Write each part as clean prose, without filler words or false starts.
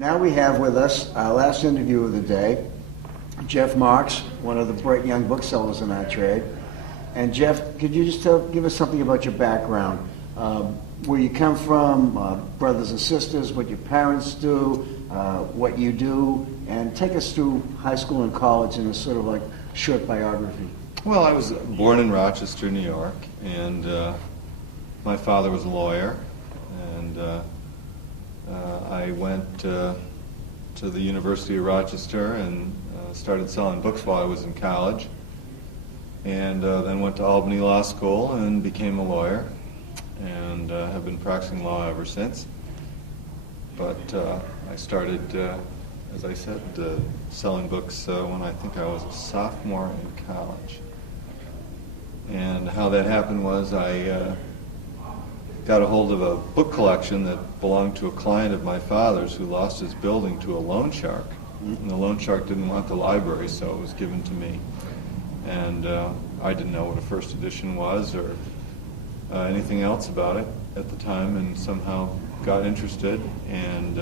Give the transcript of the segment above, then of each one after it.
Now we have with us our last interview of the day, Jeff Marks, one of the bright young booksellers in our trade. And Jeff, could you just give us something about your background? Where you come from, brothers and sisters, what your parents do, what you do, and take us through high school and college in a sort of like short biography. Well, I was born in Rochester, New York, and my father was a lawyer, and I went to the University of Rochester and started selling books while I was in college, and then went to Albany Law School and became a lawyer, and have been practicing law ever since. But I started, as I said, selling books when I think I was a sophomore in college. And how that happened was I got a hold of a book collection that belonged to a client of my father's who lost his building to a loan shark. And the loan shark didn't want the library, so it was given to me. And I didn't know what a first edition was or anything else about it at the time, and somehow got interested and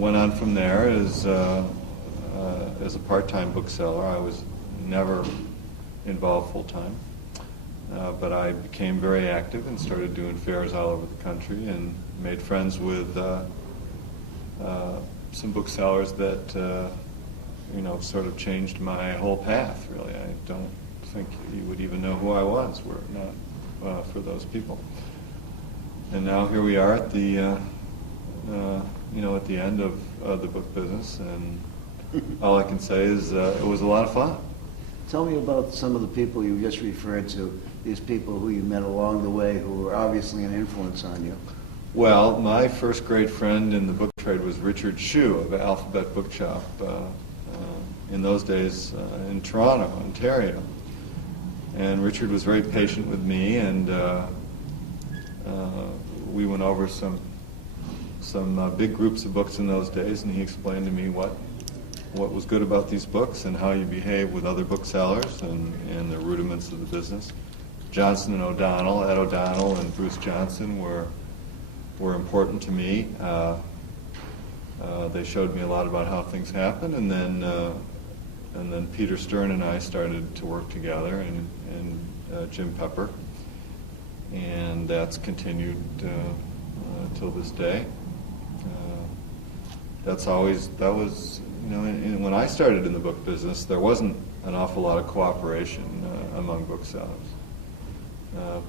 went on from there as a part-time bookseller. I was never involved full-time. But I became very active and started doing fairs all over the country and made friends with some booksellers that, sort of changed my whole path, really. I don't think you would even know who I was were it not for those people. And now here we are at the, at the end of the book business, and all I can say is it was a lot of fun. Tell me about some of the people you just referred to, these people who you met along the way who were obviously an influence on you. Well, my first great friend in the book trade was Richard Shue of Alphabet Bookshop in those days in Toronto, Ontario. And Richard was very patient with me, and we went over some big groups of books in those days, and he explained to me what was good about these books and how you behave with other booksellers and the rudiments of the business. Johnson and O'Donnell, Ed O'Donnell and Bruce Johnson were important to me. They showed me a lot about how things happen, and then Peter Stern and I started to work together, and Jim Pepper, and that's continued till this day. When I started in the book business, there wasn't an awful lot of cooperation among booksellers.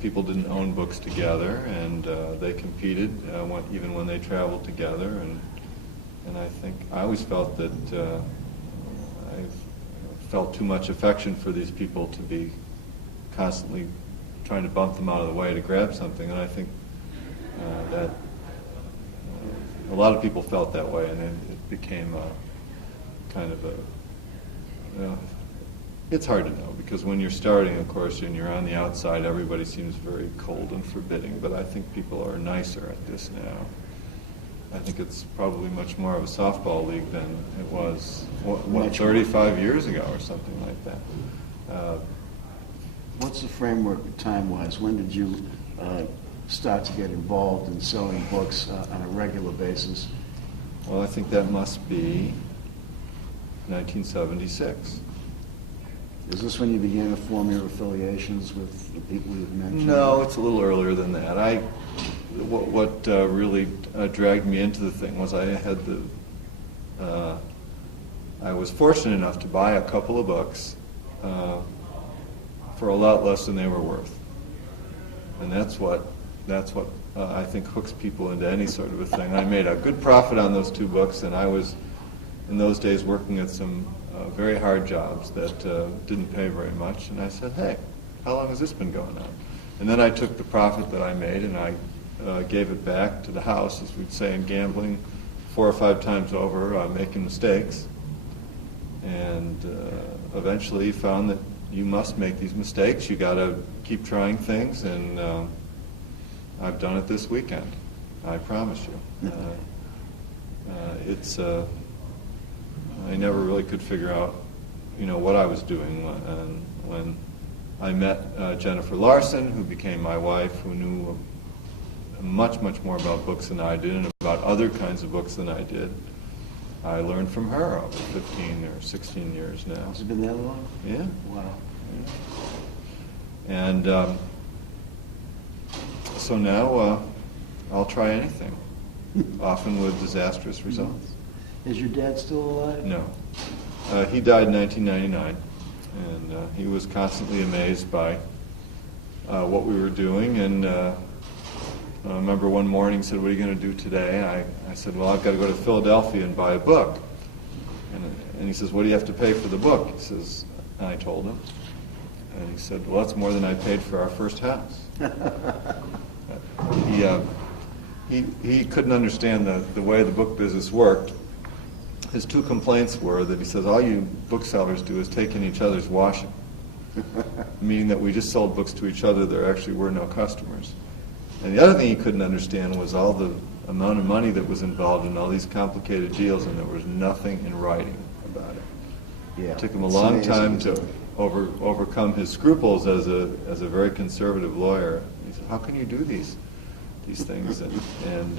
People didn't own books together, and they competed even when they traveled together. And I always felt that I felt too much affection for these people to be constantly trying to bump them out of the way to grab something. And I think that a lot of people felt that way, and it became kind of it's hard to know, because when you're starting, of course, and you're on the outside, everybody seems very cold and forbidding, but I think people are nicer at this now. I think it's probably much more of a softball league than it was, 35 years ago or something like that. What's the framework time-wise? When did you start to get involved in selling books on a regular basis? Well, I think that must be 1976. Is this when you began to form your affiliations with the people you've mentioned? No, it's a little earlier than that. What really dragged me into the thing was I was fortunate enough to buy a couple of books for a lot less than they were worth, and that's what I think hooks people into any sort of a thing. I made a good profit on those two books, and I was in those days working at some very hard jobs that didn't pay very much, and I said, hey, how long has this been going on? And then I took the profit that I made and I gave it back to the house, as we'd say in gambling, 4 or 5 times over, making mistakes, and eventually found that you must make these mistakes. You got to keep trying things, and I've done it this weekend, I promise you. I never really could figure out, what I was doing when I met Jennifer Larson, who became my wife, who knew much, much more about books than I did and about other kinds of books than I did. I learned from her over 15 or 16 years now. Has it been that long? Yeah. Wow. Yeah. And so now I'll try anything, often with disastrous results. Is your dad still alive? No. He died in 1999, and he was constantly amazed by what we were doing. And I remember one morning he said, "What are you going to do today?" I said, "Well, I've got to go to Philadelphia and buy a book." And he says, "What do you have to pay for the book?" He says, and I told him. And he said, "Well, that's more than I paid for our first house." He couldn't understand the way the book business worked. His two complaints were that he says, all you booksellers do is take in each other's washing, meaning that we just sold books to each other. There actually were no customers. And the other thing he couldn't understand was all the amount of money that was involved in all these complicated deals, and there was nothing in writing about it. Yeah. It took him a long time to overcome his scruples as a very conservative lawyer. He said, "How can you do these things? And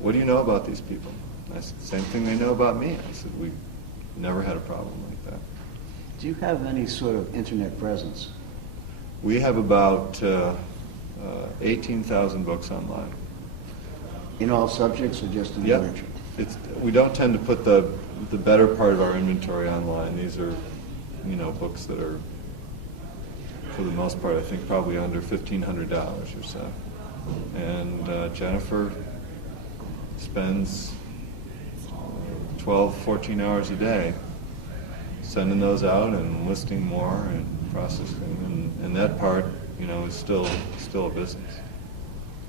what do you know about these people?" I said, "Same thing they know about me." I said, "We've never had a problem like that." Do you have any sort of internet presence? We have about 18,000 books online. In all subjects or just in Yep. literature? We don't tend to put the better part of our inventory online. These are, books that are, for the most part, I think probably under $1,500 or so. And Jennifer spends 12, 14 hours a day sending those out and listing more and processing. And that part, is still a business.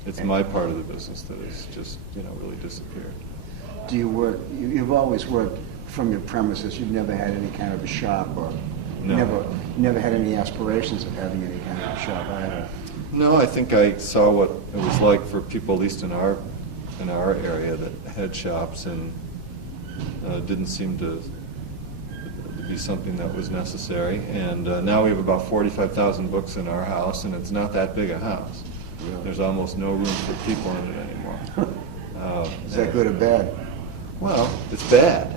It's my part of the business that has just, really disappeared. Do you work, you've always worked from your premises, you've never had any kind of a shop, or No. never had any aspirations of having any kind of a shop either? No, I think I saw what it was like for people, at least in our area, that had shops, and didn't seem to be something that was necessary. And now we have about 45,000 books in our house, and it's not that big a house. Really? There's almost no room for people in it anymore. Is that good or bad? Well, it's bad,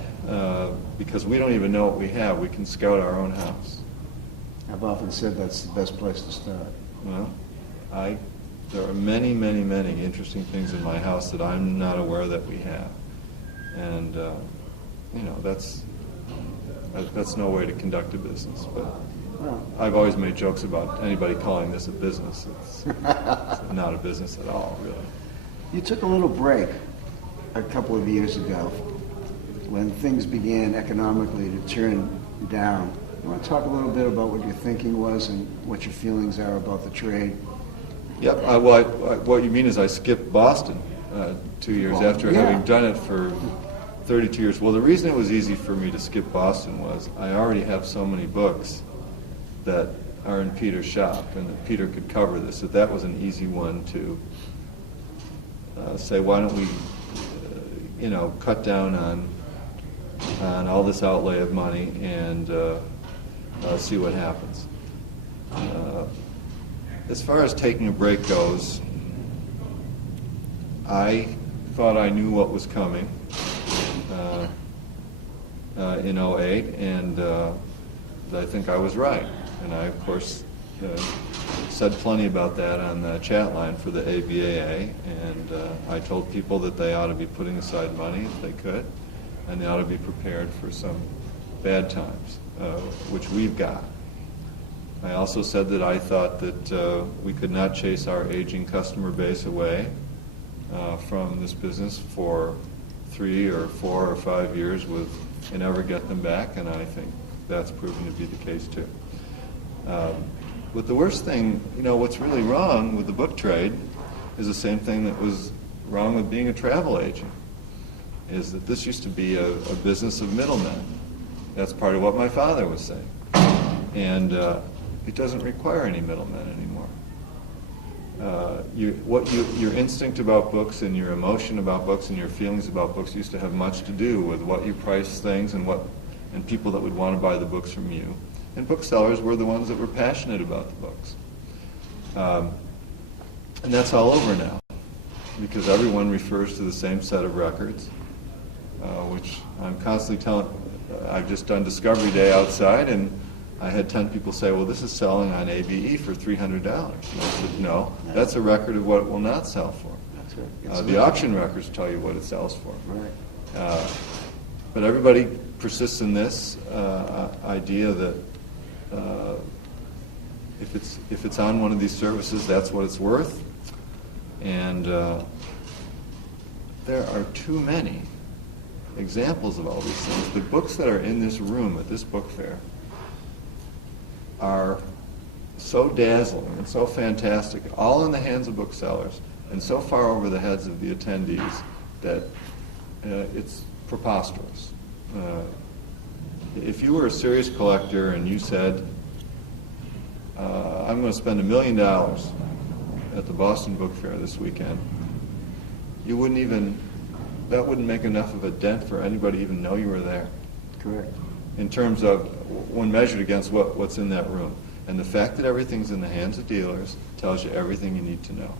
because we don't even know what we have. We can scout our own house. I've often said that's the best place to start. Well, there are many, many, many interesting things in my house that I'm not aware that we have. And, that's no way to conduct a business. But Well, I've always made jokes about anybody calling this a business. It's not a business at all, really. you took a little break a couple of years ago when things began economically to turn down. You want to talk a little bit about what your thinking was and what your feelings are about the trade? Yep. What you mean is I skipped Boston 2 years Well, after yeah. having done it for 32 years. Well, the reason it was easy for me to skip Boston was I already have so many books that are in Peter's shop, and that Peter could cover this. That was an easy one to say, why don't we, cut down on all this outlay of money and see what happens. As far as taking a break goes, I thought I knew what was coming in '08, and I think I was right. And I, of course, said plenty about that on the chat line for the ABAA, and I told people that they ought to be putting aside money if they could, and they ought to be prepared for some bad times, which we've got. I also said that I thought that we could not chase our aging customer base away from this business for 3 or 4 or 5 years and ever get them back, and I think that's proven to be the case too. But the worst thing, what's really wrong with the book trade is the same thing that was wrong with being a travel agent, is that this used to be a business of middlemen. That's part of what my father was saying. And it doesn't require any middlemen anymore. Your instinct about books and your emotion about books and your feelings about books used to have much to do with what you price things and people that would want to buy the books from you. And booksellers were the ones that were passionate about the books. And that's all over now. because everyone refers to the same set of records, which I'm constantly telling. I've just done Discovery Day outside, and I had 10 people say, well, this is selling on ABE for $300. And I said, no, that's a record of what it will not sell for. That's right. The auction records tell you what it sells for. Right. But everybody persists in this idea that if it's on one of these services, that's what it's worth. And there are too many examples of all these things. The books that are in this room at this book fair are so dazzling and so fantastic, all in the hands of booksellers, and so far over the heads of the attendees that it's preposterous. If you were a serious collector and you said, I'm going to spend $1 million at the Boston Book Fair this weekend, you wouldn't even, that wouldn't make enough of a dent for anybody to even know you were there. Correct. In terms of, when measured against what's in that room. And the fact that everything's in the hands of dealers tells you everything you need to know.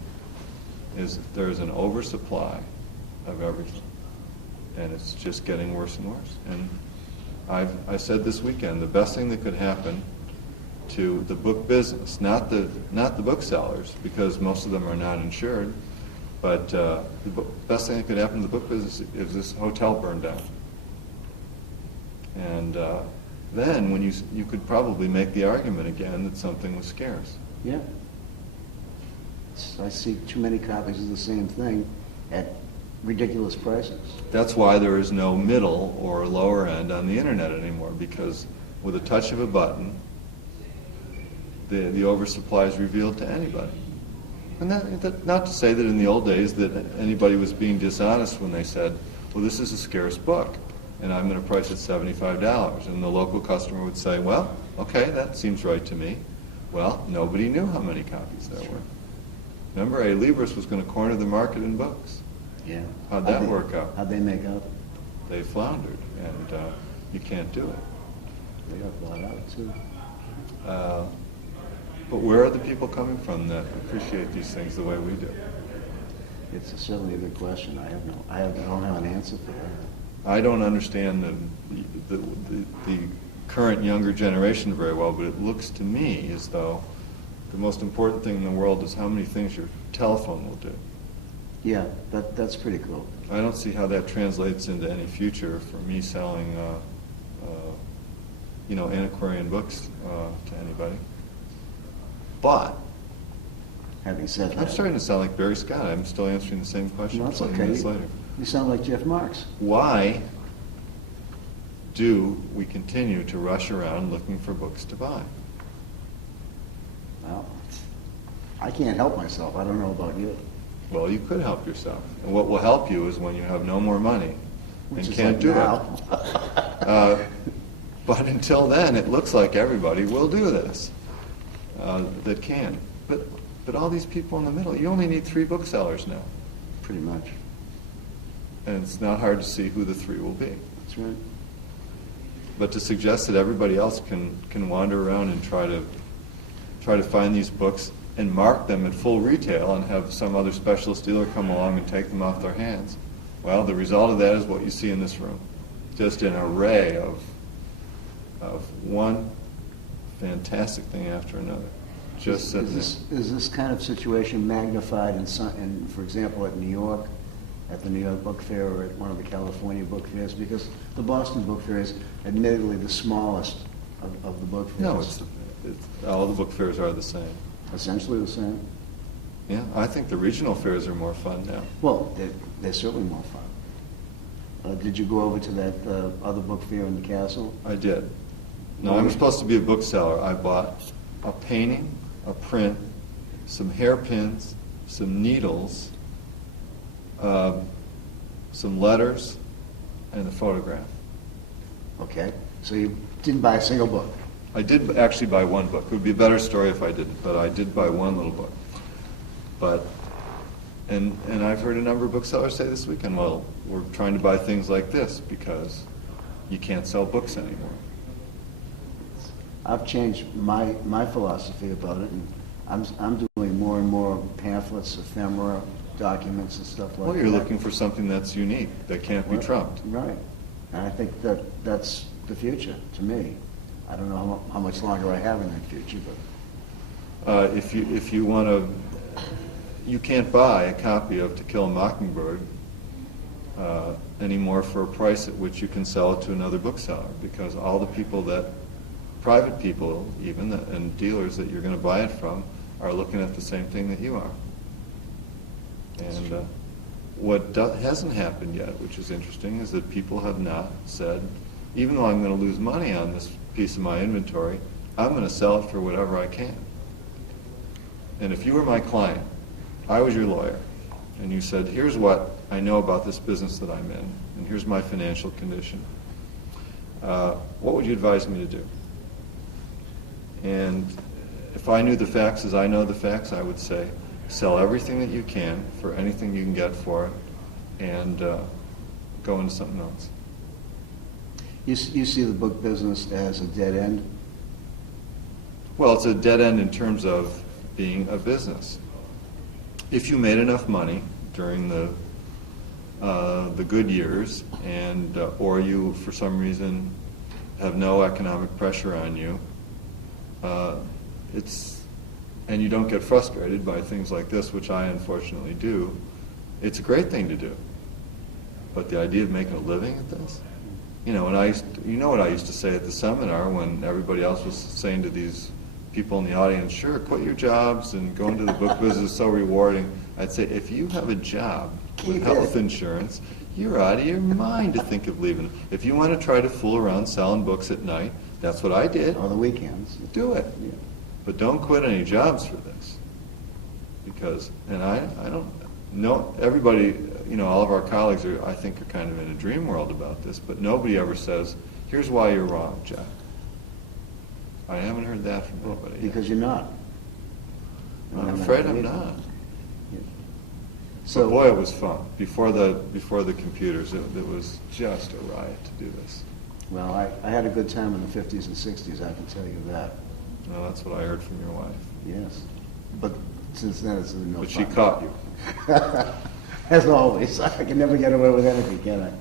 Is there's an oversupply of everything. And it's just getting worse and worse. And I said this weekend, the best thing that could happen to the book business, not the booksellers, because most of them are not insured, but the best thing that could happen to the book business is this hotel burned down. And then when you could probably make the argument again that something was scarce. Yeah. I see too many copies of the same thing at ridiculous prices. That's why there is no middle or lower end on the internet anymore, because with a touch of a button, the oversupply is revealed to anybody. And that, not to say that in the old days that anybody was being dishonest when they said, well, this is a scarce book, and I'm going to price it $75. And the local customer would say, well, okay, that seems right to me. Well, nobody knew how many copies there were. Remember, A. Libris was going to corner the market in books. Yeah. How'd that work out? How'd they make out? They floundered, and you can't do it. They got bought out, too. But where are the people coming from that appreciate these things the way we do? It's certainly a good question. I don't have an answer for that. I don't understand the current younger generation very well, but it looks to me as though the most important thing in the world is how many things your telephone will do. Yeah, that's pretty cool. I don't see how that translates into any future for me selling, antiquarian books to anybody. But Having said that, I'm starting to sound like Barry Scott. I'm still answering the same question no, it's 20 okay. minutes later. You sound like Jeff Marks. Why do we continue to rush around looking for books to buy? Well, I can't help myself. I don't know about you. Well, you could help yourself. And what will help you is when you have no more money Which and is can't like do now. it. But until then, it looks like everybody will do this that can. But all these people in the middle, you only need 3 booksellers now. Pretty much. And it's not hard to see who the 3 will be. That's right. But to suggest that everybody else can wander around and try to find these books and mark them at full retail and have some other specialist dealer come along and take them off their hands, well, the result of that is what you see in this room. Just an array of one fantastic thing after another. Just Is this kind of situation magnified in, for example, at New York, at the New York Book Fair, or at one of the California book fairs? Because the Boston Book Fair is admittedly the smallest of the book fairs. No, it's all the book fairs are the same. Essentially the same. Yeah, I think the regional fairs are more fun now. Well, they're certainly more fun. Did you go over to that other book fair in the castle? I did. No, I'm supposed to be a bookseller. I bought a painting, a print, some hairpins, some needles, some letters, and a photograph. Okay. So you didn't buy a single book? I did actually buy one book. It would be a better story if I didn't, but I did buy one little book. But, and I've heard a number of booksellers say this weekend, well, we're trying to buy things like this because you can't sell books anymore. I've changed my philosophy about it, and I'm doing more and more pamphlets, ephemera, documents and stuff like that. Well, you're looking for something that's unique, that can't be Well, trumped. Right. And I think that's the future, to me. I don't know how much longer I have in that future, but If you want to, you can't buy a copy of To Kill a Mockingbird anymore for a price at which you can sell it to another bookseller, because all the people that, private people even, and dealers that you're going to buy it from, are looking at the same thing that you are. And what hasn't happened yet, which is interesting, is that people have not said, even though I'm going to lose money on this piece of my inventory, I'm going to sell it for whatever I can. And if you were my client, I was your lawyer, and you said, here's what I know about this business that I'm in, and here's my financial condition, what would you advise me to do? And if I knew the facts as I know the facts, I would say, sell everything that you can for anything you can get for it, and go into something else. you see the book business as a dead end? Well, it's a dead end in terms of being a business. If you made enough money during the good years, and or you, for some reason, have no economic pressure on you, and you don't get frustrated by things like this, which I unfortunately do, it's a great thing to do. But the idea of making a living at this, you know, you know what I used to say at the seminar when everybody else was saying to these people in the audience, sure, quit your jobs and go into the book business, so rewarding. I'd say, if you have a job with health insurance, you're out of your mind to think of leaving. If you want to try to fool around selling books at night, that's what I did. Or the weekends? Do it. Yeah. But don't quit any jobs for this. Because, and I don't know, everybody, you know, all of our colleagues are, I think, are kind of in a dream world about this, but nobody ever says, here's why you're wrong, Jack. I haven't heard that from anybody yet. Because you're not. I'm afraid I'm not. So, But boy, it was fun. Before the computers, it was just a riot to do this. well, I had a good time in the 50s and 60s, I can tell you that. Well, that's what I heard from your wife. Yes. But since then, it's no But she fun. caught you. As always, I can never get away with anything, can I?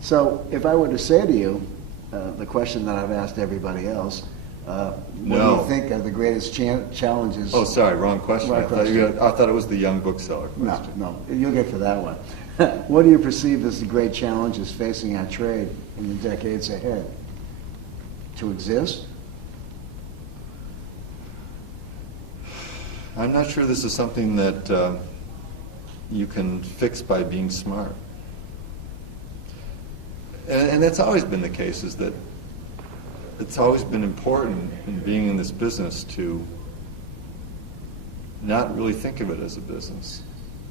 So, if I were to say to you, the question that I've asked everybody else, what do No. you think are the greatest challenges? Oh, sorry, wrong question. Right I thought it was the young bookseller No, question. no, you'll get to that one. What do you perceive as the great challenges facing our trade in the decades ahead? To exist? I'm not sure this is something that you can fix by being smart. And that's always been the case, is that it's always been important in being in this business to not really think of it as a business.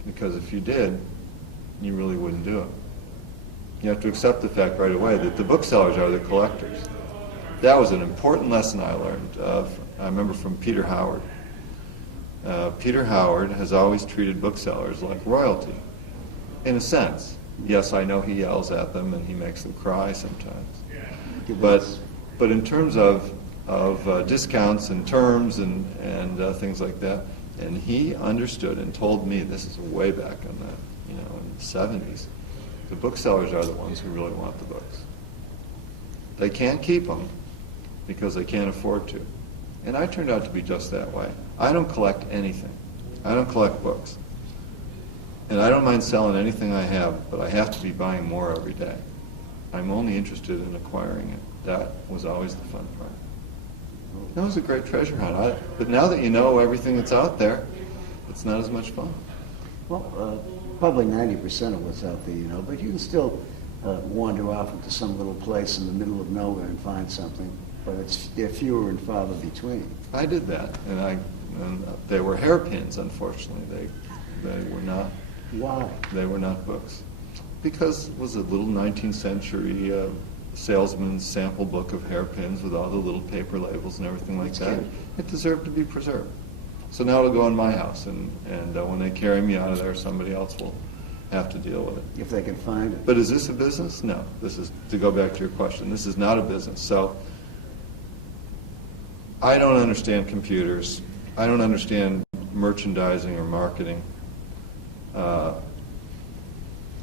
Because if you did, you really wouldn't do it. You have to accept the fact right away that the booksellers are the collectors. That was an important lesson I learned. I remember from Peter Howard. Peter Howard has always treated booksellers like royalty, in a sense. Yes, I know he yells at them and he makes them cry sometimes. But in terms of discounts and terms and things like that, and he understood and told me, this is way back in the 70s, the booksellers are the ones who really want the books. They can't keep them because they can't afford to. And I turned out to be just that way. I don't collect anything. I don't collect books. And I don't mind selling anything I have, but I have to be buying more every day. I'm only interested in acquiring it. That was always the fun part. That was a great treasure hunt. But now that you know everything that's out there, it's not as much fun. Well, probably 90% of what's out there, you know, but you can still wander off into some little place in the middle of nowhere and find something, but they're fewer and farther between. I did that, and they were hairpins, unfortunately. They were not. Why? They were not books. Because it was a little 19th century salesman's sample book of hairpins with all the little paper labels and everything like That's that. good. It deserved to be preserved. So now it'll go in my house, and when they carry me out of there, somebody else will have to deal with it. If they can find it. But is this a business? No. This is, to go back to your question, this is not a business. So I don't understand computers. I don't understand merchandising or marketing.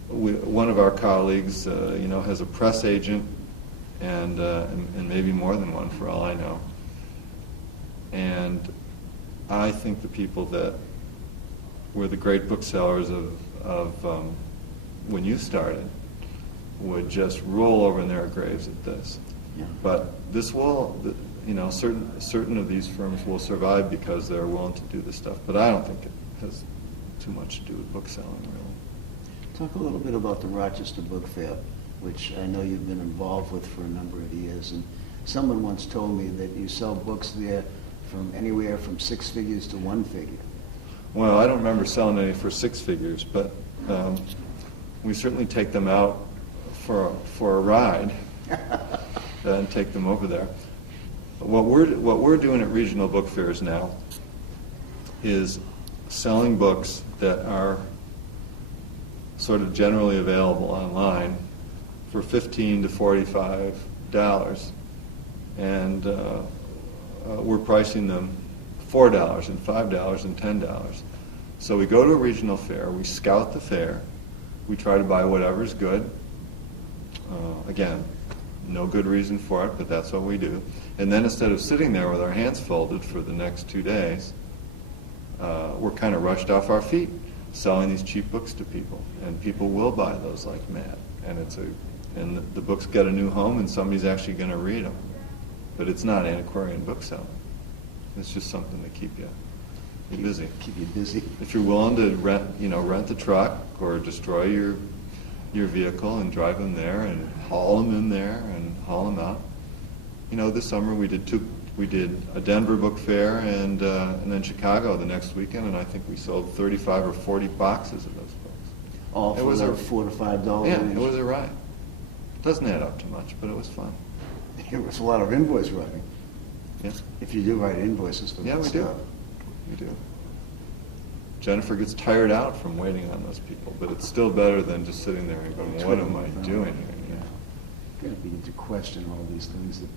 one of our colleagues, has a press agent, and maybe more than one, for all I know. And I think the people that were the great booksellers of when you started would just roll over in their graves at this. Yeah. But this will, certain of these firms will survive because they're willing to do this stuff. But I don't think it has too much to do with bookselling, really. Talk a little bit about the Rochester Book Fair, which I know you've been involved with for a number of years. And someone once told me that you sell books there from anywhere from 6 figures to 1 figure. Well, I don't remember selling any for 6 figures, but we certainly take them out for a ride and take them over there. What we're doing at regional book fairs now is selling books that are sort of generally available online for $15 to $45, and we're pricing them $4 and $5 and $10. So we go to a regional fair, we scout the fair, we try to buy whatever's good. Again, no good reason for it, but that's what we do. And then instead of sitting there with our hands folded for the next 2 days, we're kind of rushed off our feet, selling these cheap books to people, and people will buy those like mad. And the books get a new home, and somebody's actually going to read them. But it's not antiquarian book selling. It's just something to keep you busy. Keep you busy. If you're willing to rent the truck or destroy your vehicle and drive them there and haul them in there and haul them out. This summer we did a Denver book fair and then Chicago the next weekend, and I think we sold 35 or 40 boxes of those books. All for $4 to $5. Yeah, it was a ride. It doesn't add up to much, but it was fun. It was a lot of invoice writing. Yeah. If you do write invoices for Yeah, that we stuff. do. We do. Jennifer gets tired out from waiting on those people, but it's still better than just sitting there and going, what am I doing here? You're going to begin to question all these things that...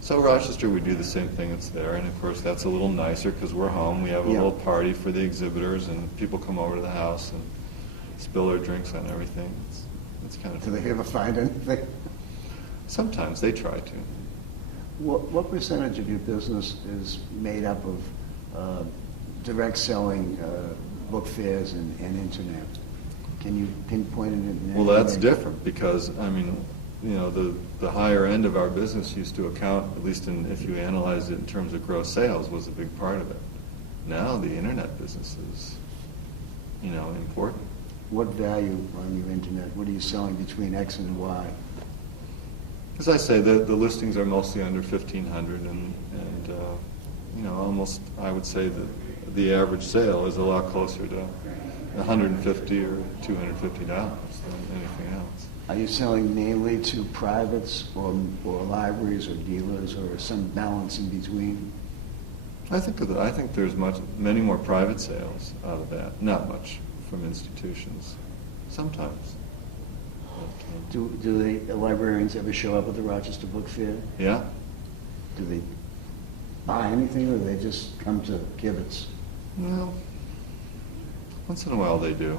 So Rochester, we do the same thing that's there, and of course that's a little nicer because we're home. We have a Yeah. little party for the exhibitors, and people come over to the house and spill their drinks on everything. It's kind of Do they ever find anything? Sometimes they try to. What percentage of your business is made up of direct selling, book fairs and internet? Can you pinpoint it in Well, any that's way? different because, the higher end of our business used to account, at least if you analyze it in terms of gross sales, was a big part of it. Now the internet business is, important. What value on your internet? What are you selling between X and Y? As I say, the listings are mostly under 1,500, and almost, I would say that the average sale is a lot closer to $150 or $250 than anything else. Are you selling mainly to privates or libraries or dealers, or some balance in between? I think there's many more private sales out of that. Not much from institutions. Sometimes. Do the librarians ever show up at the Rochester Book Fair? Yeah. Do they buy anything, or do they just come to kibitz? Well, once in a while they do.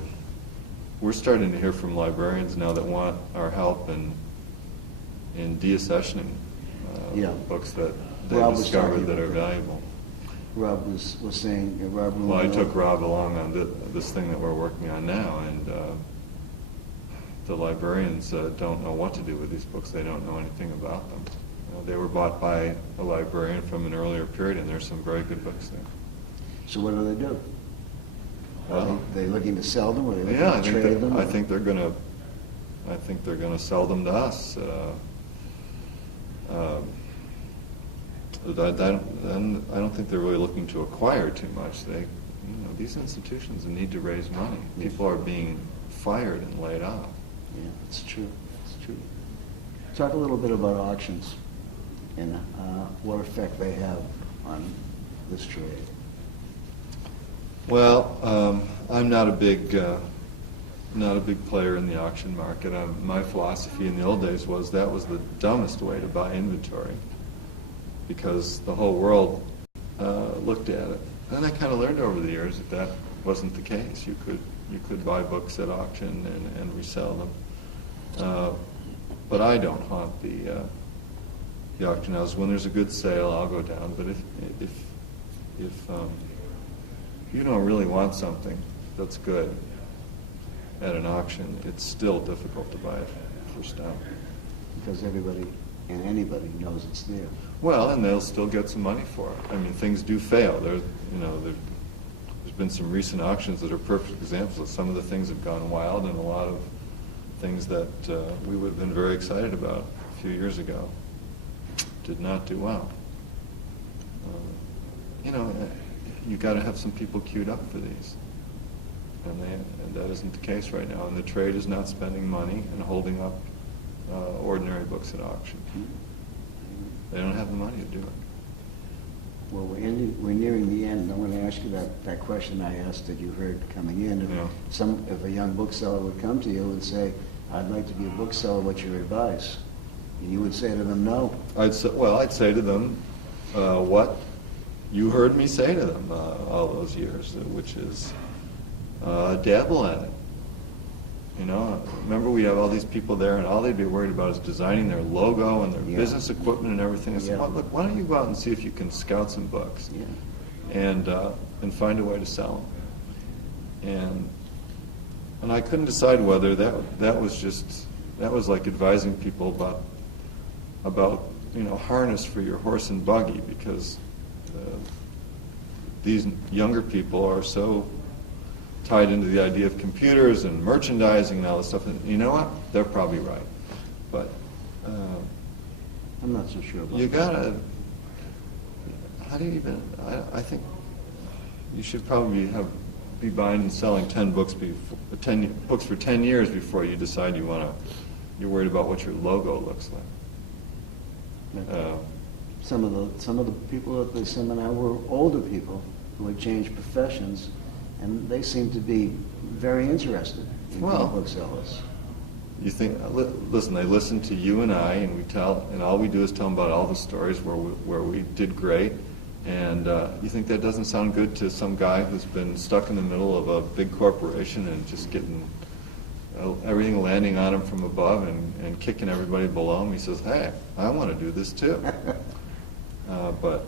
We're starting to hear from librarians now that want our help in deaccessioning books that they Rob was discovered talking that are about that. valuable. Rob was saying, Rob. Well, I took Rob along on this thing that we're working on now, and the librarians don't know what to do with these books. They don't know anything about them. They were bought by a librarian from an earlier period, and there's some very good books there. So what do? Well, Are they looking to sell them, or are they yeah, looking to trade them? I think they're going to sell them to us. I don't think they're really looking to acquire too much. These institutions need to raise money. People are being fired and laid off. Yeah, it's true. It's true. Talk a little bit about auctions and what effect they have on this trade. Well, I'm not a big player in the auction market. My philosophy in the old days was that was the dumbest way to buy inventory, because the whole world looked at it. And I kind of learned over the years that wasn't the case. You you could buy books at auction and resell them. But I don't haunt the auction house. When there's a good sale, I'll go down. But if you don't really want something that's good at an auction, it's still difficult to buy it first out. Because everybody and anybody knows it's there. Well, and they'll still get some money for it. I mean, things do fail. There's been some recent auctions that are perfect examples of some of the things have gone wild, and a lot of things that we would have been very excited about a few years ago did not do well. You got to have some people queued up for these, and that isn't the case right now. And the trade is not spending money and holding up ordinary books at auction. They don't have the money to do it. Well, we're nearing the end, and I want to ask you that question I asked that you heard coming in. If a young bookseller would come to you and say, "I'd like to be a bookseller, what's your advice?" And you would say to them, "No." I'd say to them what you heard me say to them all those years, which is dabble at it. Remember we have all these people there, and all they'd be worried about is designing their logo and their business equipment and everything. I said, well, look, why don't you go out and see if you can scout some books and find a way to sell them. And I couldn't decide whether that was like advising people about harness for your horse and buggy, because these younger people are so tied into the idea of computers and merchandising and all this stuff. And you know what? They're probably right. But I'm not so sure about you gotta. How do you even? I think you should probably be buying and selling 10 books books for 10 years before you decide you're worried about what your logo looks like. Some of the people at the seminar were older people who had changed professions, and they seem to be very interested in being booksellers. You think? Listen, they listen to you and I, and all we do is tell them about all the stories where we did great. And you think that doesn't sound good to some guy who's been stuck in the middle of a big corporation and just getting everything landing on him from above and kicking everybody below him? He says, "Hey, I want to do this too." But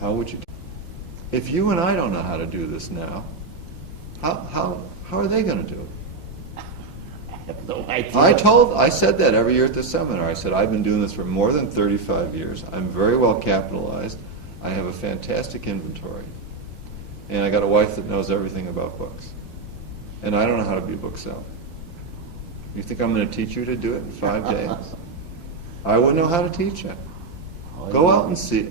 how would you? If you and I don't know how to do this now, how are they going to do it? I have no idea. I said that every year at the seminar. I said, I've been doing this for more than 35 years. I'm very well capitalized. I have a fantastic inventory. And I got a wife that knows everything about books. And I don't know how to be a bookseller. You think I'm going to teach you to do it in 5 days? I wouldn't know how to teach it. Go out and see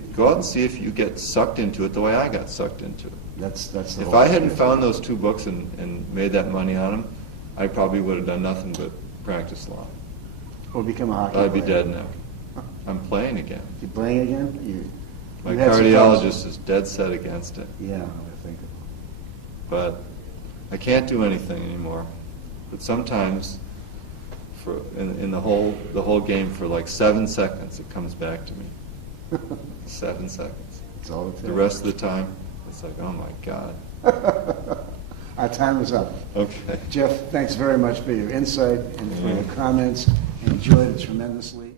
if you get sucked into it the way I got sucked into it. That's the If whole I hadn't thing. found those 2 books and made that money on them, I probably would have done nothing but practice law. Or become a hockey I'd be player. dead now. I'm playing again. You playing again? My you had some cardiologist is dead set against it. Yeah, I think. But I can't do anything anymore. But sometimes, in the whole game, for like 7 seconds, it comes back to me. 7 seconds. That's all it takes. The rest of the time, it's like, oh my God. Our time is up. Okay. Jeff, thanks very much for your insight and for your comments. Enjoyed it tremendously.